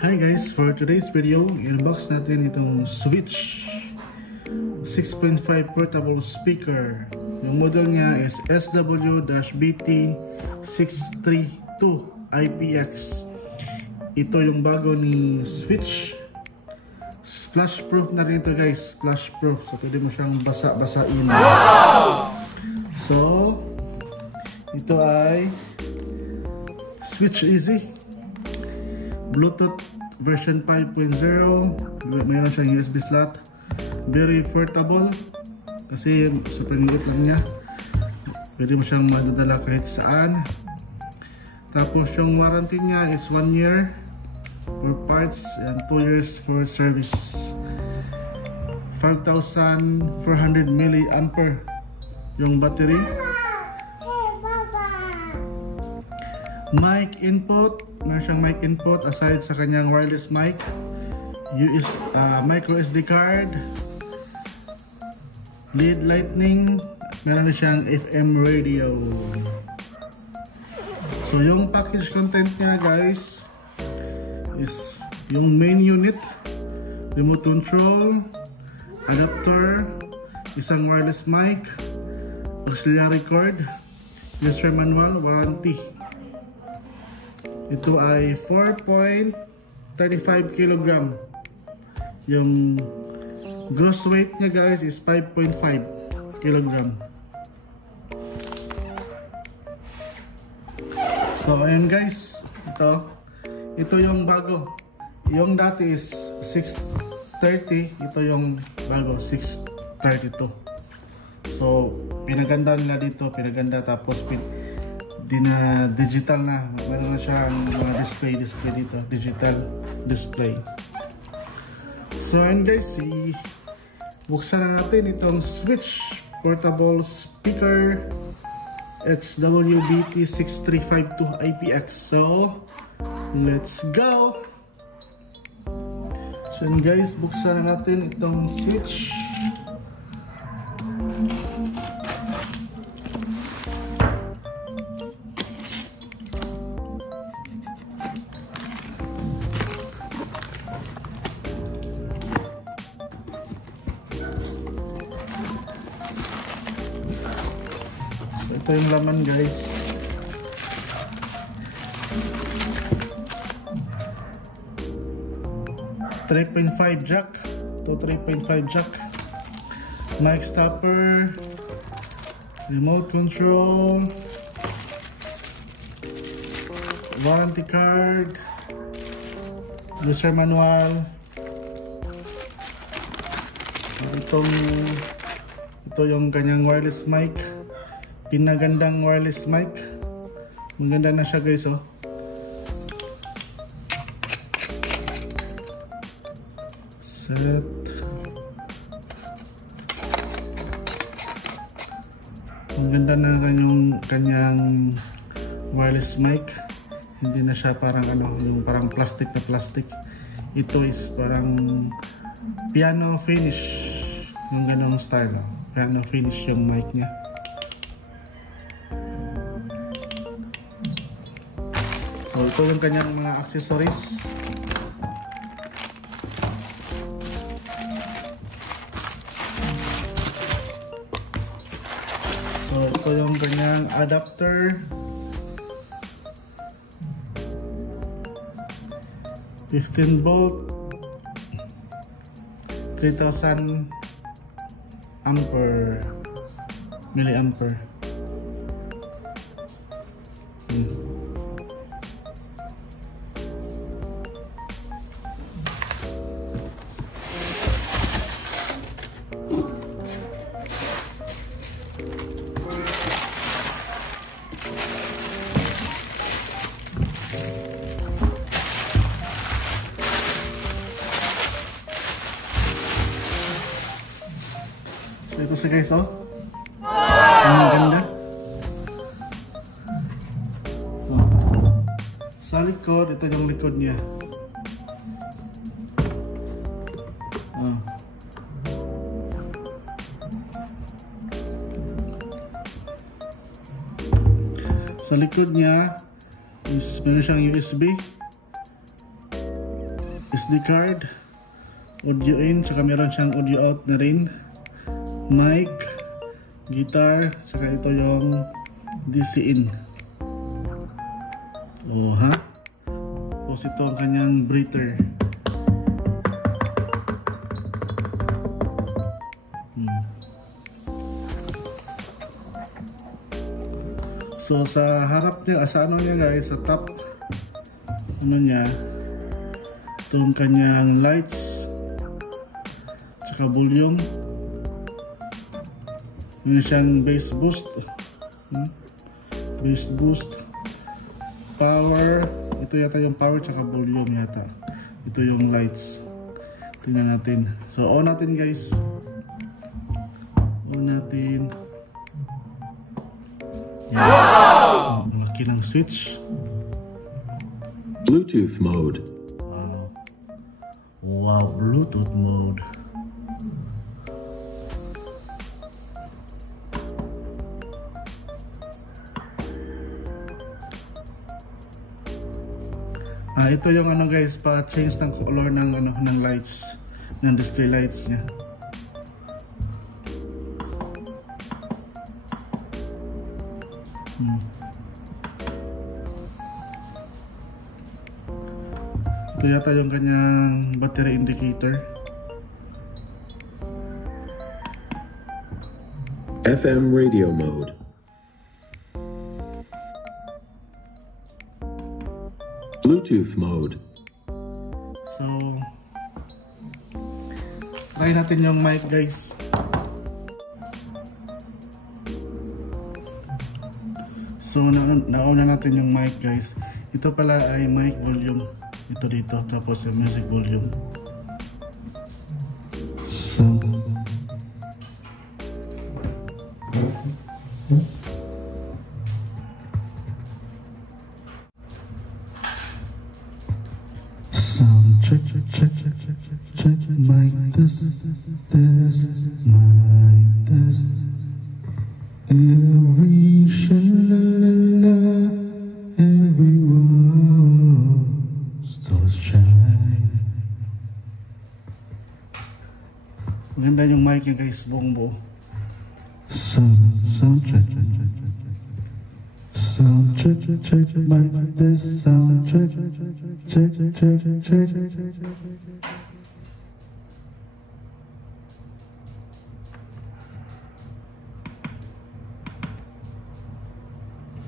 Hi guys, for today's video, i-unbox natin itong Switch 6.5 portable speaker. Yung model niya is SW-BT632 IPX. Ito yung bago ni Switch. Splash proof na rin ito guys, splash proof. So pwede mo siyang basa-basain. So ito ay Switch Easy Bluetooth version 5.0. Mayroon siyang USB slot. Very portable kasi super liit lang niya. Pwede mo siyang madadala kahit saan. Tapos yung warranty niya is 1 year for parts and 2 years for service. 5,400 mAh yung battery. Mic input, meron siyang mic input aside sa kanyang wireless mic. Micro SD card, lead lightning, meron din siyang FM radio. So yung package content niya guys is yung main unit, remote control, adapter, isang wireless mic, auxiliary cord, user manual, warranty. Ito ay 4.35 kg. Yung gross weight niya guys is 5.5 kg. So ayan guys, ito yung bago. Yung dati is 630, ito yung bago 632. So pinaganda nila dito, tapos digital na. Meron na siyang mga display dito, digital display. So and guys, buksan na natin itong Switch portable speaker SW-BT6352 IPX. So let's go. So and guys, buksan na natin itong Switch. Ito yung laman guys. .5 jack. Ito 3.5 jack. Mic stopper, remote control, warranty card, user manual. Ito yung kanyang wireless mic. Pinagandang wireless mic. Maganda na siya guys oh. Set. Maganda na kanyang wireless mic. Hindi na siya parang yung parang plastic na plastic. Ito is parang piano finish. Yung ganong style. Piano finish yung mic niya. So, ito yung kanyang mga accessories. So, ito yung kanyang adapter. 15 volt, 3000 milliampere. Ito siya guys oh. Ang ganda. Sa likod, ito yung likod niya. Sa likod niya is meron siyang USB SD card, audio in, tsaka meron siyang audio out na rin, mic, guitar, tsaka ito yung DC in. Oh ha? Tapos ito ang kanyang breather. So sa harap niya, sa ano niya guys, sa top ano niya, itong kanyang lights tsaka volume, yun siyang bass boost, bass boost, power, ito yata yung power tsaka volume yata, ito yung lights. Tingnan natin. So on natin guys, on natin. Wow! Malaki ng switch. Bluetooth mode. Wow. Wow, Bluetooth mode. Ito yung ano guys, pa-change ng color ng ano ng lights, ng display lights niya. Ito yata yung kanyang battery indicator. FM radio mode. Bluetooth mode. So, try natin yung mic guys. So, nauna natin yung mic guys. Ito pala ay mic volume. Ito dito, tapos yung music volume. Sound check, check, check, check, check, mic test, test, mic test. Every shalala, everyone stars shine. Maganda yung mic niya guys, buong buo. Sound check, check, check, check. Sound check, check, check, check, mic test. Sound check, check, check, check, check, check, check, check, check, check.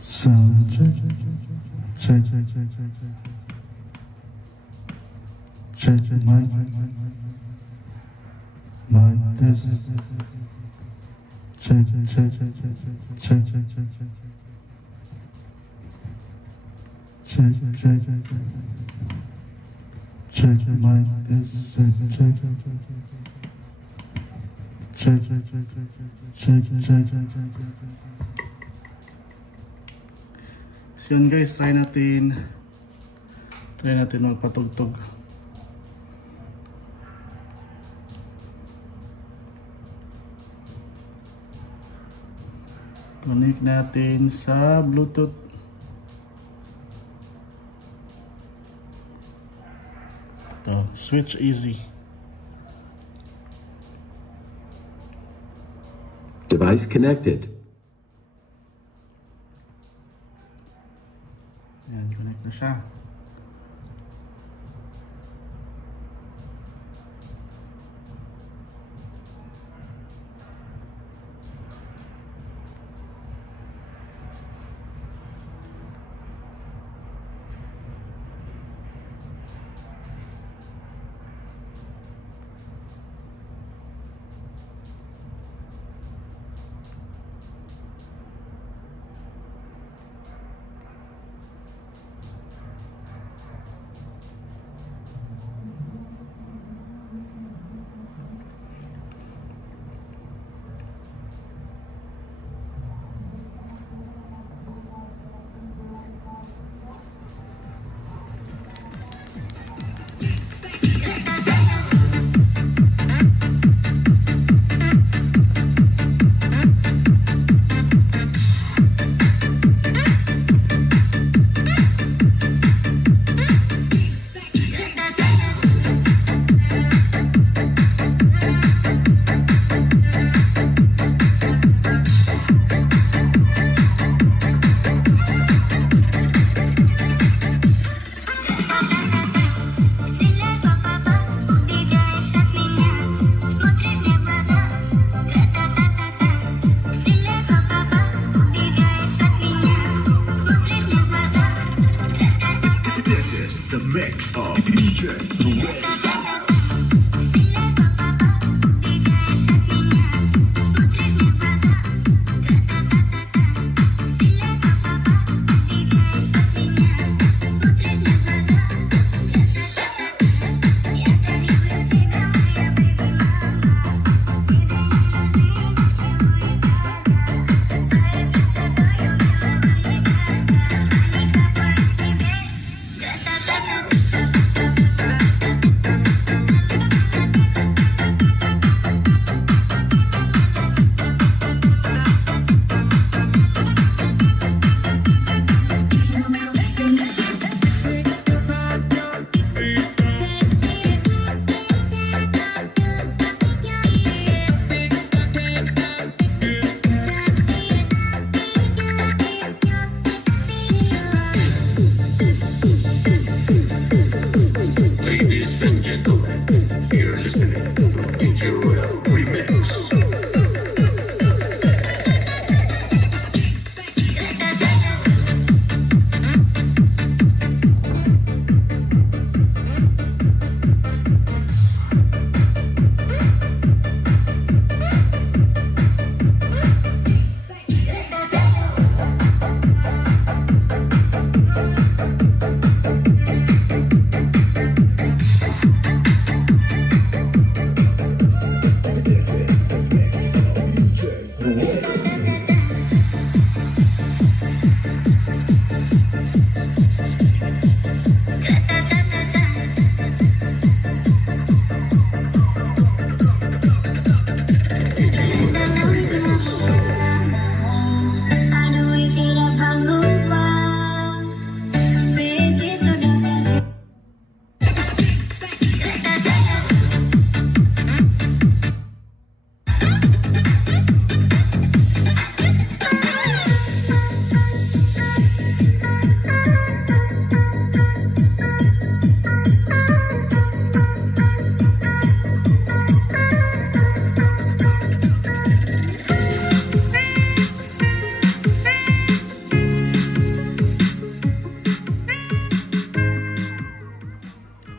Sound check, check, check, check, check, check, check, check, mic test. Check, check, check, check, check, check, check, check, check. Check, check, check, check, check, check, mic test. Check, check, check, check, check, check, check, check, check. So yun guys, try natin magpatugtog. Connect natin sa Bluetooth. Ito, switch easy. Device connected. Ayan, connect na siya.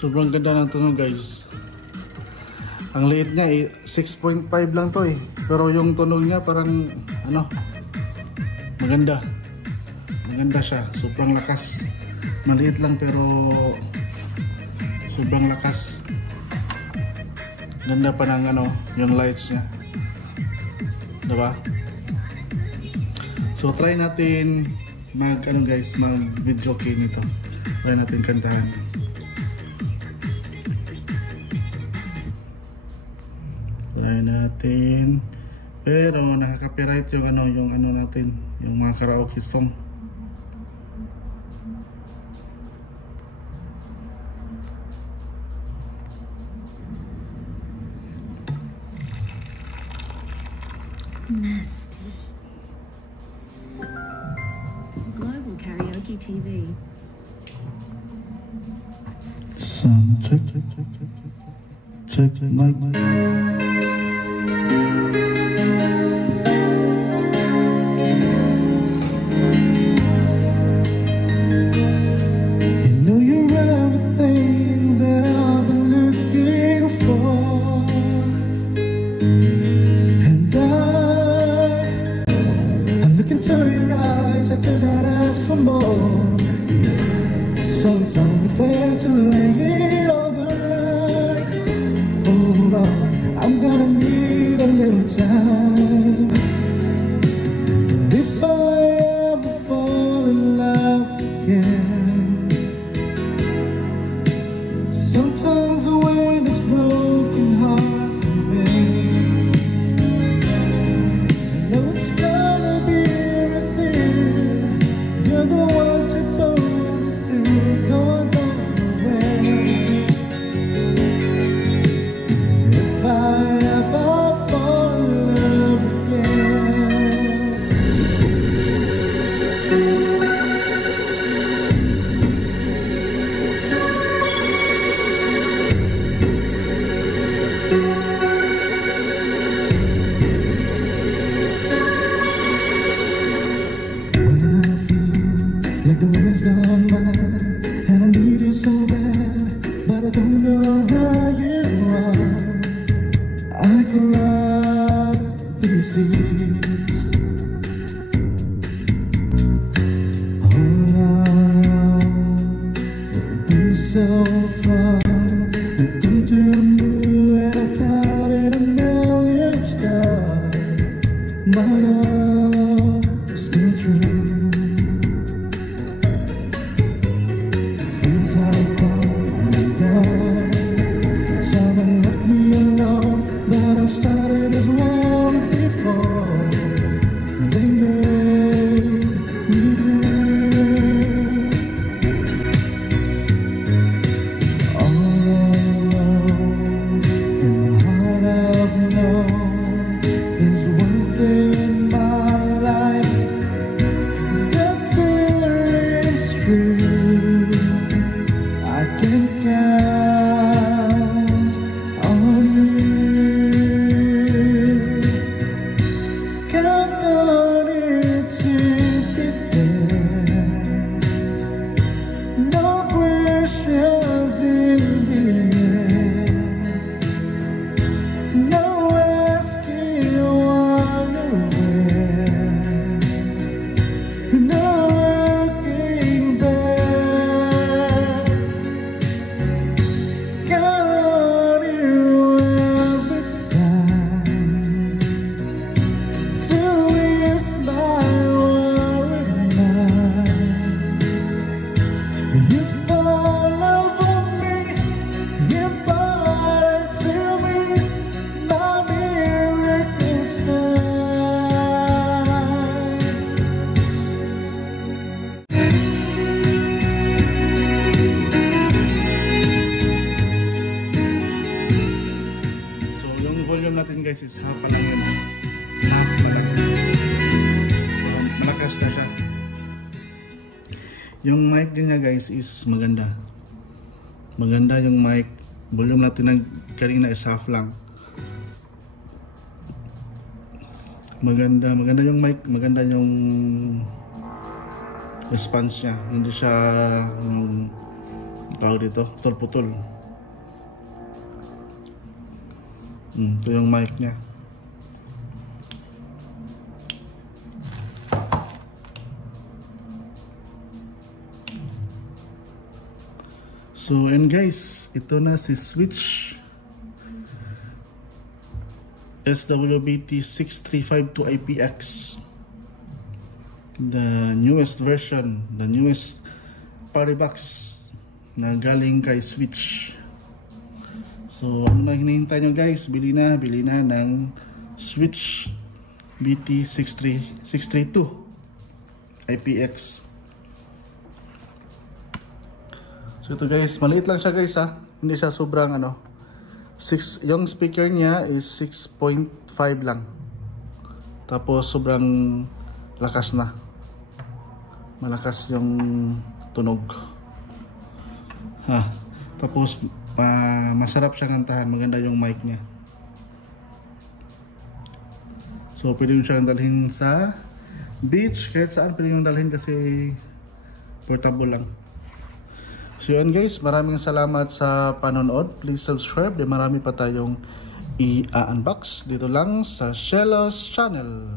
Sobrang ganda ng tunog guys. Ang liit niya 6.5 lang to eh. Pero yung tunog niya parang ano, maganda. Maganda siya. Sobrang lakas. Maliit lang pero sobrang lakas. Ganda pa ng ano, yung lights niya. Diba? So try natin mag ano guys, mag video key nito. Try natin kantahan. Try natin. Pero nakaka-copyright yung ano natin, yung mga karaoke song. Nasty. Global Karaoke TV. Sound check. Check mic. Sometimes fair to lay it on the line. Hold on, I'm gonna need a little time. If I ever fall in love again, sometimes the way this broken heart can bend. I know it's gonna be a thing. You're the one to go. If I ever fall in love know how you are. I can love these things. So far, we've come to the moon and I've counted a million stars. My love is still true. Things have come and gone. Someone left me alone, but I've started as long as before. They made me blue. Natin guys is half pa lang yun, half pa lang, malakas na siya. Yung mic niya guys is maganda yung mic. Volume natin ng kanina is half lang. Maganda yung mic, maganda yung response niya, hindi siya tawag dito, putol-putol. Ito yung mic niya. So and guys, ito na si Switch SWBT6352IPX, the newest version, the newest party box na galing kay Switch. So ano na hinihintay nyo guys, bili na ng Switch BT632 IPX. So ito guys, maliit lang siya guys ha, hindi siya sobrang ano, yung speaker niya is 6.5 lang, tapos sobrang lakas na, malakas yung tunog ha. Tapos masarap siya kantahan, maganda yung mic niya. So pwede mo siyang dalhin sa beach, kahit saan pwede mo dalhin kasi portable lang. So yun guys, maraming salamat sa panonood. Please subscribe, marami pa tayong i-unbox dito lang sa Shellos Channel.